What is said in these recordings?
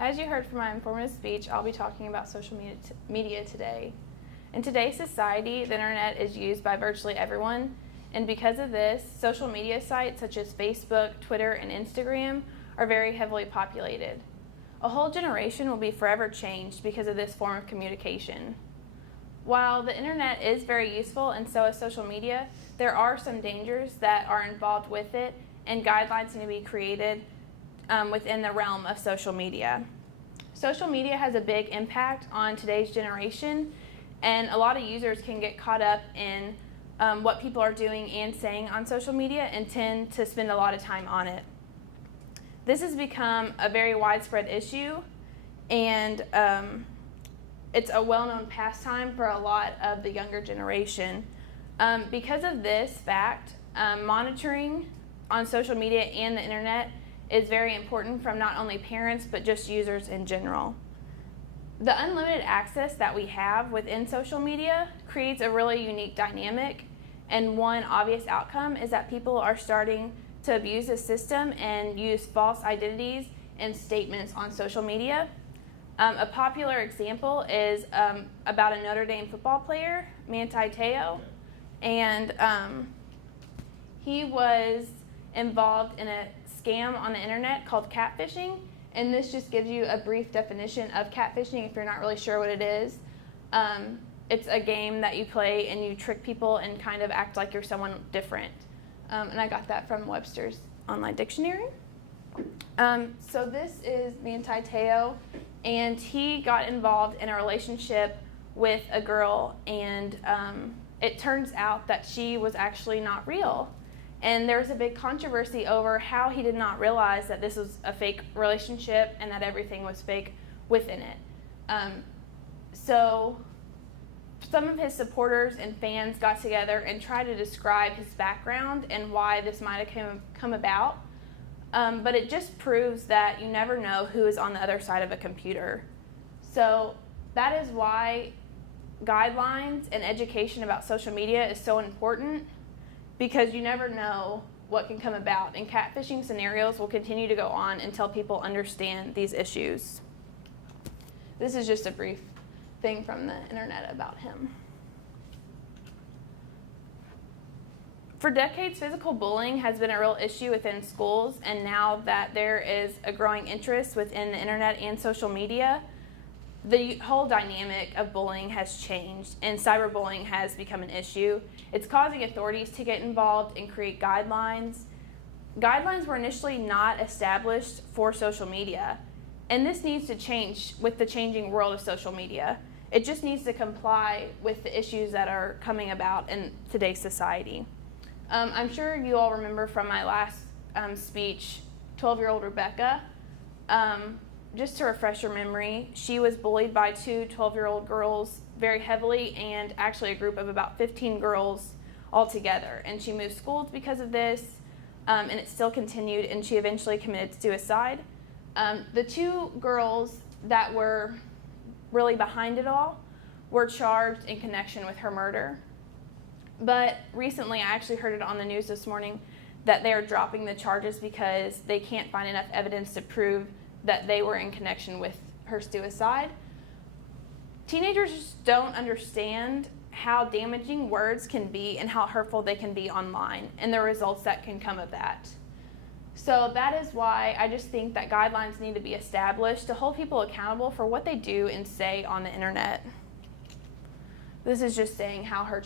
As you heard from my informative speech, I'll be talking about social media today. In today's society, the internet is used by virtually everyone, and because of this, social media sites such as Facebook, Twitter, and Instagram are very heavily populated. A whole generation will be forever changed because of this form of communication. While the internet is very useful and so is social media, there are some dangers that are involved with it, and guidelines need to be created within the realm of social media. Social media has a big impact on today's generation, and a lot of users can get caught up in what people are doing and saying on social media and tend to spend a lot of time on it. This has become a very widespread issue, and it's a well-known pastime for a lot of the younger generation. Because of this fact, monitoring on social media and the internet is very important from not only parents but just users in general. The unlimited access that we have within social media creates a really unique dynamic, and one obvious outcome is that people are starting to abuse the system and use false identities and statements on social media. A popular example is about a Notre Dame football player, Manti Te'o, and he was involved in a scam on the internet called catfishing, and this just gives you a brief definition of catfishing if you're not really sure what it is. It's a game that you play and you trick people and kind of act like you're someone different. And I got that from Webster's Online Dictionary. So this is Manti Te'o, and he got involved in a relationship with a girl, and it turns out that she was actually not real. And there was a big controversy over how he did not realize that this was a fake relationship and that everything was fake within it. So some of his supporters and fans got together and tried to describe his background and why this might have come about. But it just proves that you never know who is on the other side of a computer. So that is why guidelines and education about social media is so important, because you never know what can come about, and catfishing scenarios will continue to go on until people understand these issues. This is just a brief thing from the internet about him. For decades, physical bullying has been a real issue within schools, and now that there is a growing interest within the internet and social media, the whole dynamic of bullying has changed, and cyberbullying has become an issue. It's causing authorities to get involved and create guidelines. Guidelines were initially not established for social media, and this needs to change with the changing world of social media. It just needs to comply with the issues that are coming about in today's society. I'm sure you all remember from my last speech, 12-year-old Rebecca. Just to refresh your memory, she was bullied by two 12-year-old girls very heavily, and actually a group of about 15 girls altogether. And she moved schools because of this, and it still continued, and she eventually committed suicide. The two girls that were really behind it all were charged in connection with her murder. But recently, I actually heard it on the news this morning that they are dropping the charges because they can't find enough evidence to prove that they were in connection with her suicide. Teenagers just don't understand how damaging words can be and how hurtful they can be online, and the results that can come of that. So that is why I just think that guidelines need to be established to hold people accountable for what they do and say on the internet. This is just saying how the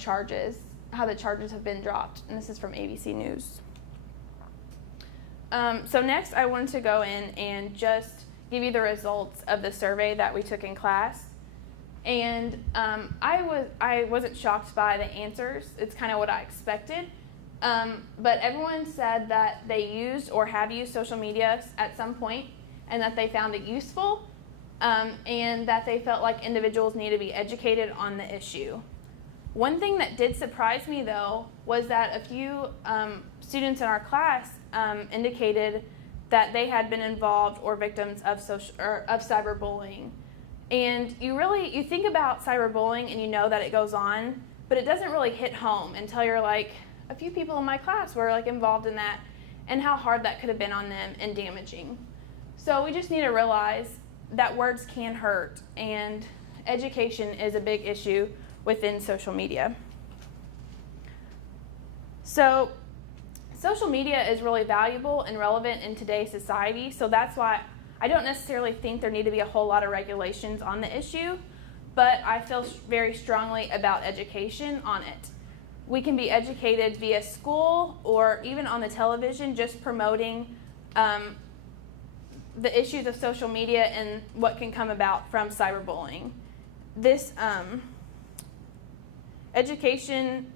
charges have been dropped, and this is from ABC News. So next I wanted to go in and just give you the results of the survey that we took in class. And I wasn't shocked by the answers. It's kind of what I expected. But everyone said that they used or have used social media at some point, and that they found it useful, and that they felt like individuals need to be educated on the issue. One thing that did surprise me, though, was that a few students in our class indicated that they had been involved or victims of cyberbullying. And you think about cyberbullying and you know that it goes on, but it doesn't really hit home until you're like, a few people in my class were like involved in that, and how hard that could have been on them and damaging. So we just need to realize that words can hurt, and education is a big issue within social media. So social media is really valuable and relevant in today's society, so that's why I don't necessarily think there need to be a whole lot of regulations on the issue, but I feel very strongly about education on it. We can be educated via school or even on the television, just promoting the issues of social media and what can come about from cyberbullying. This education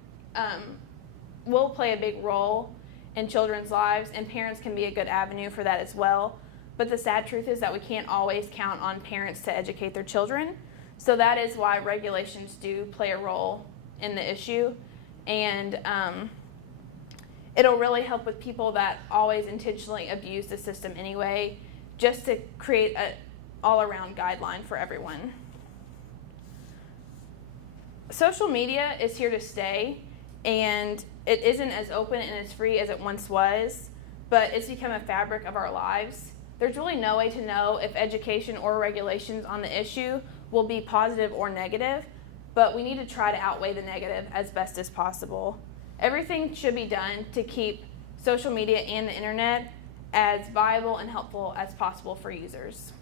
will play a big role in children's lives, and parents can be a good avenue for that as well. But the sad truth is that we can't always count on parents to educate their children. So that is why regulations do play a role in the issue. And it'll really help with people that always intentionally abuse the system anyway, just to create an all-around guideline for everyone. Social media is here to stay, and it isn't as open and as free as it once was, but it's become a fabric of our lives. There's really no way to know if education or regulations on the issue will be positive or negative, but we need to try to outweigh the negative as best as possible. Everything should be done to keep social media and the internet as viable and helpful as possible for users.